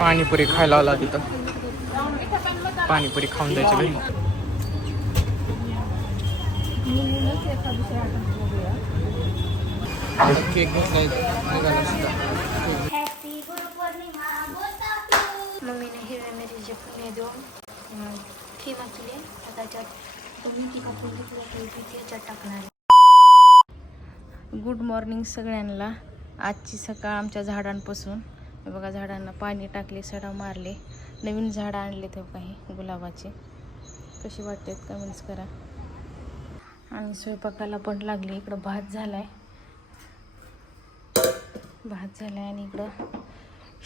पाणीपुरी खायला आला तिथं. पाणीपुरी खाऊन जायचं घरी. केक घेतलाय निघाला सुद्धा. मम्मीने हिरव्या मिरचीचे फुले देऊन खी वाचली. त्याच्यात तुम्ही ती कापून घेतली त्याच्यात टाकणार. गुड मॉर्निंग सगळ्यांना. आजची सकाळ आमच्या झाडांपासून. बघा झाडांना पाणी टाकले, सडा मारले, नवीन झाडं आणले ते काही गुलाबाचे. कशी वाटतात कमेंट्स करा. आणि स्वयंपाकाला पण लागली. इकडं भात झालाय आणि इकडं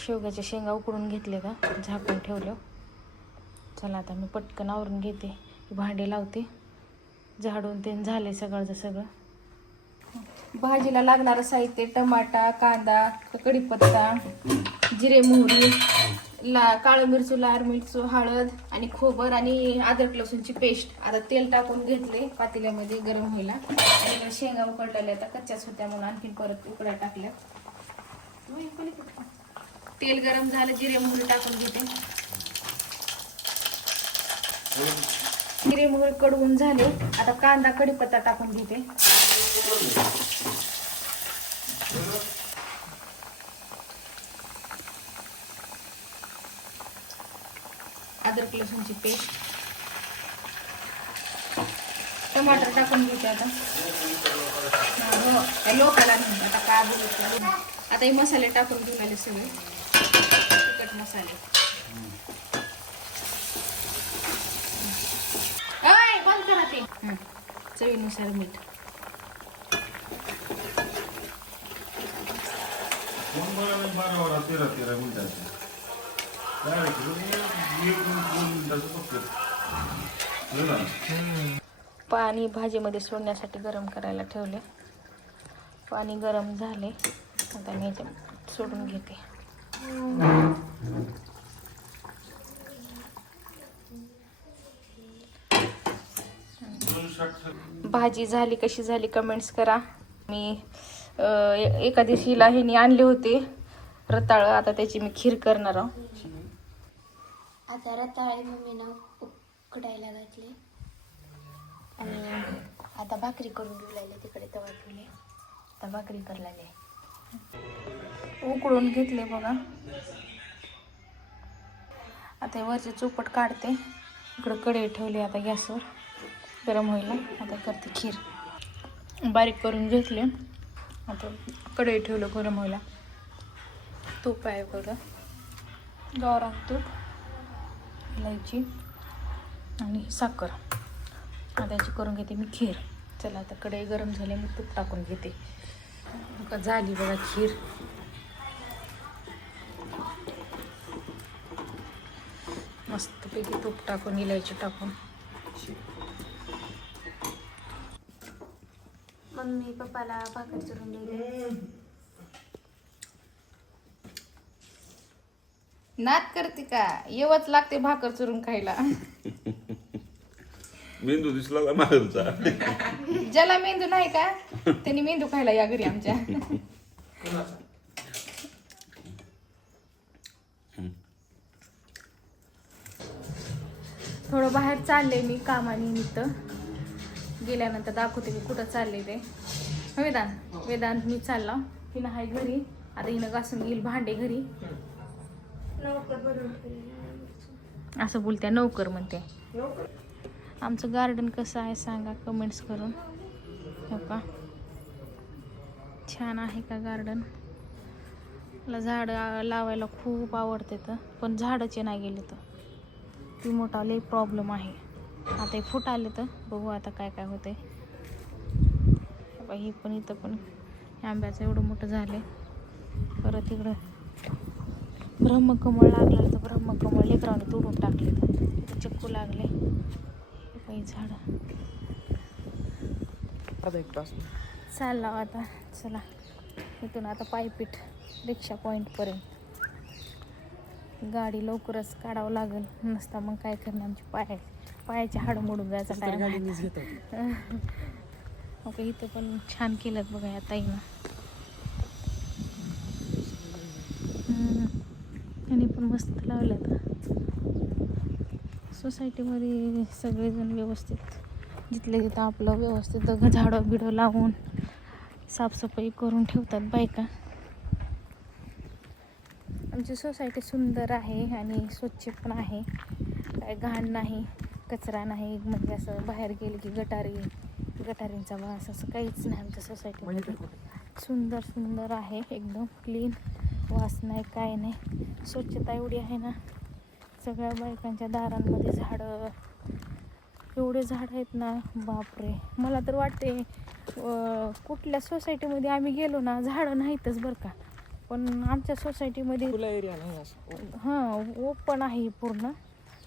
शेवग्याच्या शेंगा उकडून घेतले का झाकून ठेवलं. चला आता मी पटकन आवरून घेते, भांडे लावते. झाडून ते झाले सगळं. भाजीला लागणारं साहित्य: टमाटा, कांदा, कढीपत्ता, जिरे, मोहरी, काळं मिरचू, लाल मिरचू, हळद आणि खोबर आणि अद्रक लसूणची पेस्ट. आता तेल टाकून घेतले पातेल्यामध्ये गरम व्हायला. आणि शेंगा उकडलेल्या आता कच्च्याच होत्या म्हणून आणखीन परत उकड्या टाकल्या. तेल गरम झालं, जिरे मोहरी टाकून घेते. जिरे मोहरी कडवून झाले. आता कांदा, कढीपत्ता टाकून घेते. अद्रक लसूणची पेस्ट, टमाटर टाकून घेते. आता लोकाला नाही आता काय बोलत. आता हे मसाले टाकून घेऊन आले सगळे तिखट मसाले. बंद करा ते. चवीनुसार मीठ. पाणी भाजीमध्ये सोडण्यासाठी गरम करायला ठेवले. पाणी गरम झाले. आता मी ह्याच्यात सोडून घेते. भाजी झाली कशी झाली कमेंट्स करा. मी एका दिवशीला ह्यानी आणले होते रताळ. आता त्याची मी खीर करणार आहोत. आता रताळे मम्मीनं उकडायला घातले आणि आता भाकरी करून घेऊ लागले. तिकडे तवा ठेवले. आता भाकरी करायला उकळून घेतले बघा. आता वरचे चोपट काढते. इकडं कढई ठेवली आता गॅसवर गरम व्हायला. आता करते खीर. बारीक करून घेतले. आता कढई ठेवलं गरम व्हायला. तूप आहे बघा, गावरान तूप, इलायची आणि साखर. आता याची करून घेते मी खीर. चला आता कढई गरम झाली, मी तूप टाकून घेते. झाली बघा खीर. मस्तपैकी तूप टाकून इलायची टाकून. मम्मी पप्पाला भाकर चुरून दिली. नाद करते का? येवच लागते भाकर चुरून खायला. मेंदू दिसला का माझा? ज्याला मेंदू नाही का त्यांनी मेंदू खायला या घरी आमच्या. थोडं बाहेर चालले मी कामानिमित्त. गेल्यानंतर दाखवते मी कुठं चालले ते. वेदांत मी चालला. हिनं हाय घरी. आता हिनं घासून येईल भांडे घरी. असं बोलत्या नौकर म्हणते. आमचं गार्डन कसं आहे सांगा कमेंट्स करून. हो का, छान आहे का गार्डन? मला झाडं लावायला खूप आवडते तर, पण झाडचे नाही गेले तर ती मोठा लई प्रॉब्लेम आहे. आता हे फूट आले तर बघू आता काय काय होते. ही पण इथं पण आंब्याचं एवढं मोठं झाले. परत इकडं ब्रह्मकमळ लागलं तर ब्रह्मकमळ लेकराने तोडून टाकले. तर चिक्कू लागले. हे काही झाड चालला आता. चला इथून आता पायपीट रिक्षा पॉईंटपर्यंत. गाडी लवकरच काढावं लागेल, नसता मग काय करणार. आमची पायाचे हाड मोडून जायचा टाइम. ओके, इथं पण छान केलं बघा या ताईनं. मस्त लावल्यात. सोसायटीमध्ये सगळेजण व्यवस्थित जिथले तिथं आपलं व्यवस्थित झाडं बिडं लावून साफसफाई करून ठेवतात बायका. आमची सोसायटी सुंदर आहे आणि स्वच्छ पण आहे. काय घाण नाही, कचरा नाही, म्हणजे असं बाहेर गेले की गटारींचा वास असं काहीच नाही आमच्या सोसायटीमध्ये. सुंदर आहे, एकदम क्लीन, वास नाही काय नाही, स्वच्छता एवढी आहे ना. सगळ्या बायकांच्या दारांमध्ये झाडं, एवढे झाडं आहेत ना, बापरे. मला तर वाटते कुठल्या सोसायटीमध्ये आम्ही गेलो ना झाडं नाहीतच बरं का, पण आमच्या सोसायटीमध्ये एरिया नाही हां ओपन आहे पूर्ण.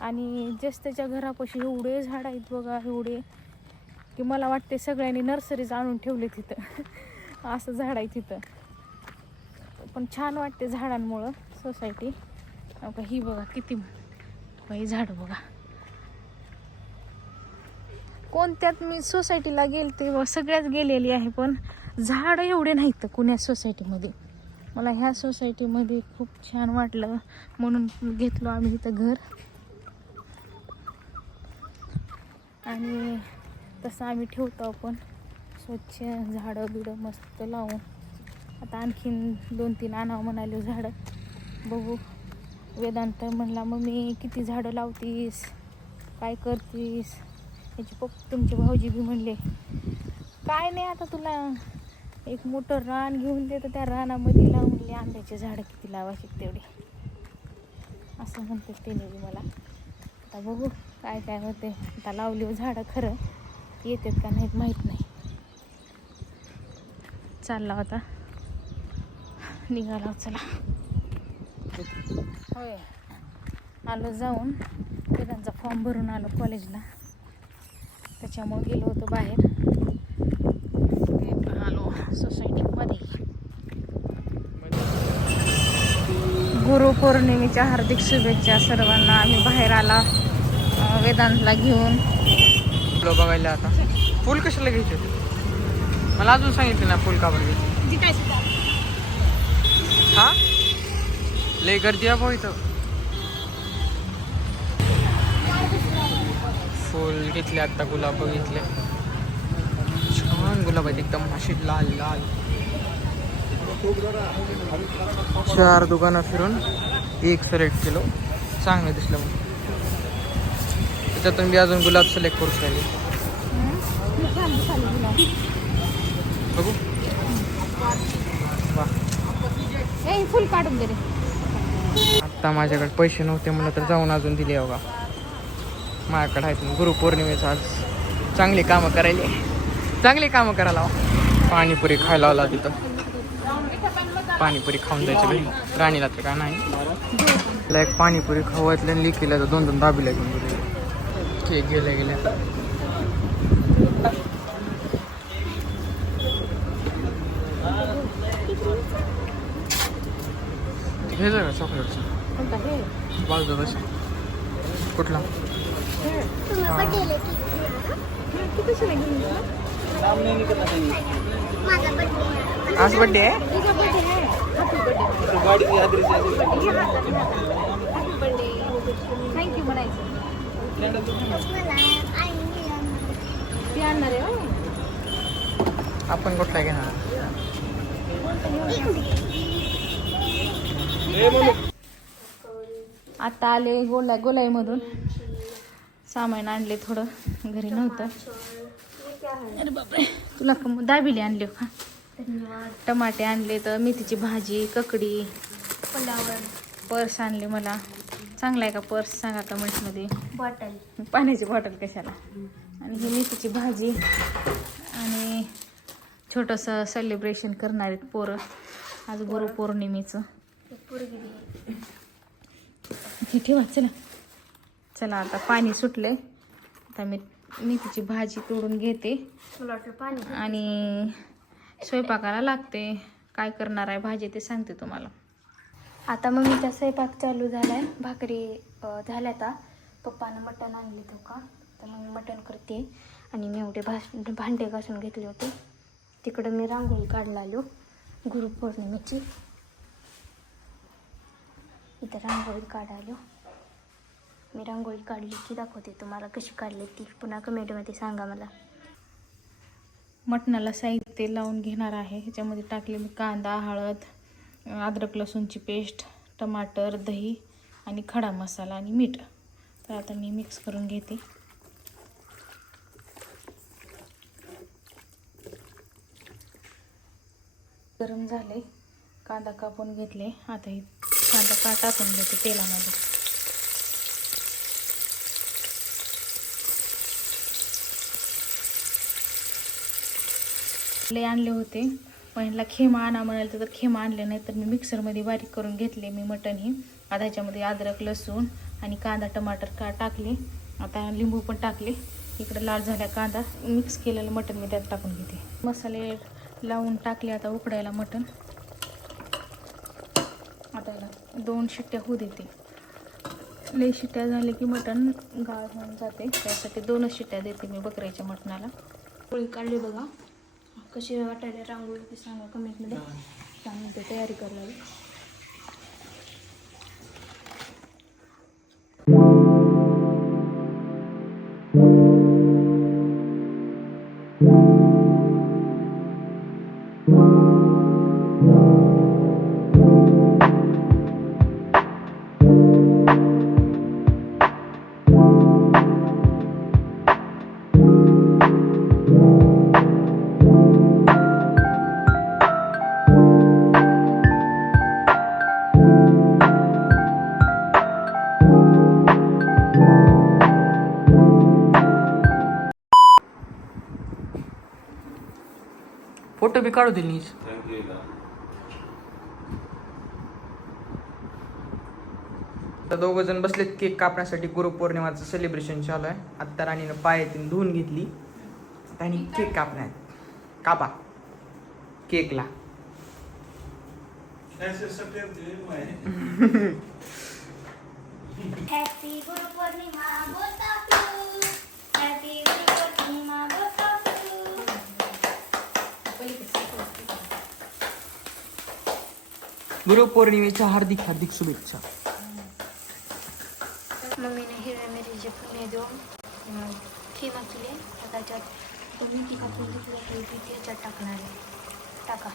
आणि ज्येष्ठच्या घरापाशी एवढे झाडं आहेत बघा, एवढे की मला वाटते सगळ्यांनी नर्सरीज आणून ठेवले तिथं असं झाड आहे तिथं. पण छान वाटते झाडांमुळं सोसायटी. ही बघा किती ही झाडं बघा. कोणत्यात मी सोसायटीला गेलते व सगळ्याच गेलेली आहे, पण झाडं एवढे नाहीत कुण्या सोसायटीमध्ये. मला ह्या सोसायटीमध्ये खूप छान वाटलं म्हणून घेतलो आम्ही इथं घर. आणि तसं आम्ही ठेवतो आपण स्वच्छ झाडं बिडं मस्त लावून. आता आणखीन 2-3 आणावं म्हणाले झाडं, बघू. वेदांत म्हणला मम्मी किती झाडं लावतीस, काय करतीस. याचे तुमचे भाऊजी बी म्हणले काय नाही, आता तुला एक मोठं रान घेऊन देतं, त्या रानामध्ये लावून आंब्याचे झाडं किती लावायचे तेवढे, असं म्हणतात त्याने बी मला. आता बघू काय काय होते. आता लावली झाडं खरं येतात का नाहीत माहीत नाही. चालला होता, निघाला चला. होय आलो जाऊन, वेदांचा फॉर्म भरून आलो कॉलेजला, त्याच्यामुळे गेलो होतो बाहेर. आलो सोसायटीमध्ये. गुरुपौर्णिमेच्या हार्दिक शुभेच्छा सर्वांना. आम्ही बाहेर आला वेदांतला घेऊन. फुलं बघायला. आता फुल कशाला घ्यायचे मला अजून सांगितले ना, फुल का बघायचे. हा लय गर्दी आहे भाऊ इथं. फुल घेतले आता, गुलाब बघितले, छान गुलाब आहेत एकदम अशी लाल लाल. 4 दुकानं फिरून एक सिलेक्ट केलो, चांगलं दिसलं मग. त्याच्यातून बी अजून गुलाब सिलेक्ट करूच राहिले. बघू वा. फुल काढून दे रे. आत्ता माझ्याकडे पैसे नव्हते म्हणलं तर जाऊन अजून दिले बघा. माझ्याकडे आहेत गुरुपौर्णिमेचं आज. चांगली कामं करायला, चांगली कामं करायला. पाणीपुरी खायला आला तिथं, पाणीपुरी खाऊन जायचं घरी. राणीला तर काय नाही, एक पाणीपुरी खावायतल्या लिखीला तर 2-2 दाबीला घेऊन गेले. केक गेल्या हे जरा चॉकलेटचं बाजू बस. कुठला आज बड्डे आहे. थँक्यू म्हणायचं. ती आणणार आहे हो. आपण कुठला घेणार. आता आले गोलाईमधून, सामान आणले थोडं, घरी नव्हतं. अरे बापरे, तुला दाबिले आणले का. टमाटे आणले, तर मेथीची भाजी, ककडी, पर्स आणले मला. चांगला आहे का पर्स सांगा कमेंट्समध्ये. बॉटल, पाण्याची बॉटल कशाला. आणि ही मेथीची भाजी. आणि छोटंसं सेलिब्रेशन करणार आहेत पोरं आज गुरुपौर्णिमेचं. हे ठेवा चला. चला आता पाणी सुटले, आता मी मेथीची भाजी तोडून घेते आणि स्वयंपाकाला लागते. काय करणार आहे भाजी ते सांगते तुम्हाला. आता मम्मीचा स्वयंपाक चालू झालाय. भाकरी झाल्या. आता पप्पानं मटण आणले तो का, तर मग मटण करते. आणि मी एवढे भांडे घासून घेतले होते. तिकडं मी रांगोळी काढला आलो गुरुपौर्णिमेची. इथं रांगोळी काढायला. मी रांगोळी काढली की दाखवते तुम्हाला कशी काढली ती. पुन्हा कमेंटमध्ये सांगा मला. मटणाला साहित्य लावून घेणार आहे. ह्याच्यामध्ये टाकले मी कांदा, हळद, अद्रक लसूणची पेस्ट, टमाटर, दही आणि खडा मसाला आणि मीठ. तर आता मी मिक्स करून घेते. गरम झाले, कांदा कापून घेतले. आता हे कांदा टाकून घेते तेलामध्ये. लय आणले होते पण ह्याला खेमा आणा म्हणाल तर खेमा आणले नाही, तर मी मिक्सरमध्ये बारीक करून घेतले मी मटण ही. आता ह्याच्यामध्ये अद्रक लसूण आणि कांदा टमाटर टाकले. आता लिंबू पण टाकले. इकडे लाल झाल्या कांदा, मिक्स केलेलं मटण मी त्यात टाकून घेते. मसाले लावून टाकले. आता उकडायला मटण. आता याला 2 शिट्ट्या होऊ देते. लई शिट्ट्या झाले की मटण गाळ होऊन जाते, त्यासाठी 2च शिट्ट्या देते मी बकऱ्याच्या मटणाला. पोळी काढली बघा. कशी वाटायला रांगोळी ते सांगा कमेंटमध्ये. त्यानंतर तयारी करायला. फोटो बी काढू दिली. तर 2 जण बसलेत केक कापण्यासाठी. गुरुपौर्णिमाचं सेलिब्रेशन चालू आहे. आत्ता राणीनं पायातून धुवून घेतली आणि केक कापणार. कापा केकला. Happy Gurupournima both of you. Happy Gurupournima both of you. गुरुपौर्णिमेच्या हार्दिक हार्दिक शुभेच्छा. मम्मीने हिरव्या मिरचीचे फुले देऊन खिमा केली. आता त्याच्यात मेथी कापून घेतली आहे ती त्याच्यात टाकणार आहे. टाका.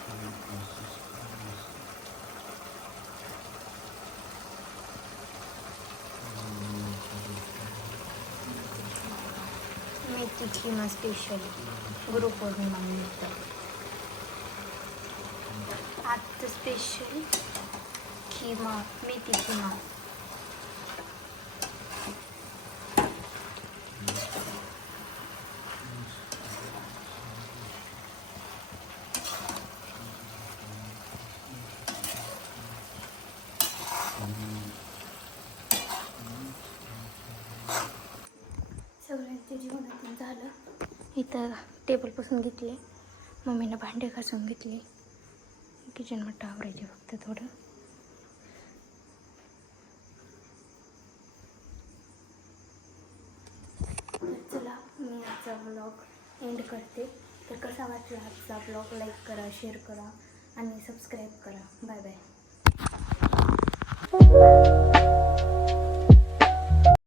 मेथी खिमा स्पेशल गुरुपौर्णिमा निमित्त. आजचं स्पेशल खिमा, मेथी खिमा. सगळ्यांचे जेवणातून झालं. इथं टेबल पुसून घेतले. मम्मीनं भांडे घासून घेतले. किचन वाटतं आवरायचे फक्त थोडं. तर चला मी आजचा ब्लॉग एंड करते. तर कसा वाटला आजचा ब्लॉग लाईक करा, शेअर करा आणि सबस्क्राईब करा. Bye bye.